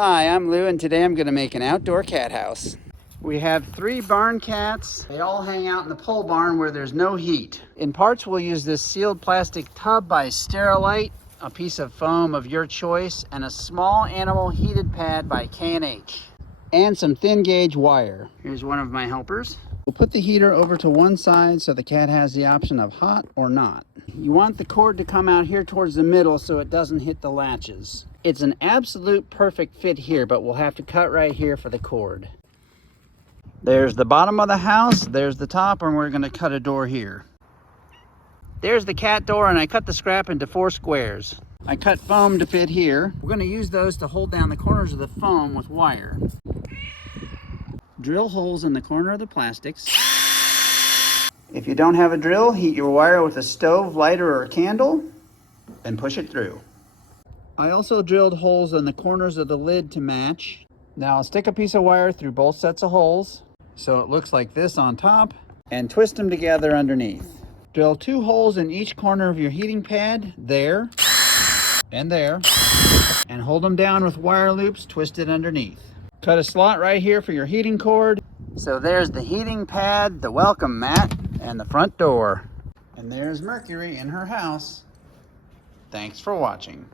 Hi, I'm Lou, and today I'm going to make an outdoor cat house. We have 3 barn cats. They all hang out in the pole barn where there's no heat. In parts, we'll use this sealed plastic tub by Sterilite, a piece of foam of your choice, and a small animal heated pad by K&H, and some thin gauge wire. Here's one of my helpers. We'll put the heater over to one side so the cat has the option of hot or not. You want the cord to come out here towards the middle so it doesn't hit the latches. It's an absolute perfect fit here, but we'll have to cut right here for the cord. There's the bottom of the house, there's the top, and we're gonna cut a door here. There's the cat door, and I cut the scrap into 4 squares. I cut foam to fit here. We're gonna use those to hold down the corners of the foam with wire. Drill holes in the corner of the plastics. If you don't have a drill, heat your wire with a stove, lighter, or a candle, and push it through. I also drilled holes in the corners of the lid to match. Now I'll stick a piece of wire through both sets of holes so it looks like this on top, and twist them together underneath. Drill 2 holes in each corner of your heating pad, there and there, and hold them down with wire loops twisted underneath. Cut a slot right here for your heating cord. So there's the heating pad, the welcome mat, and the front door. And there's Mercury in her house. Thanks for watching.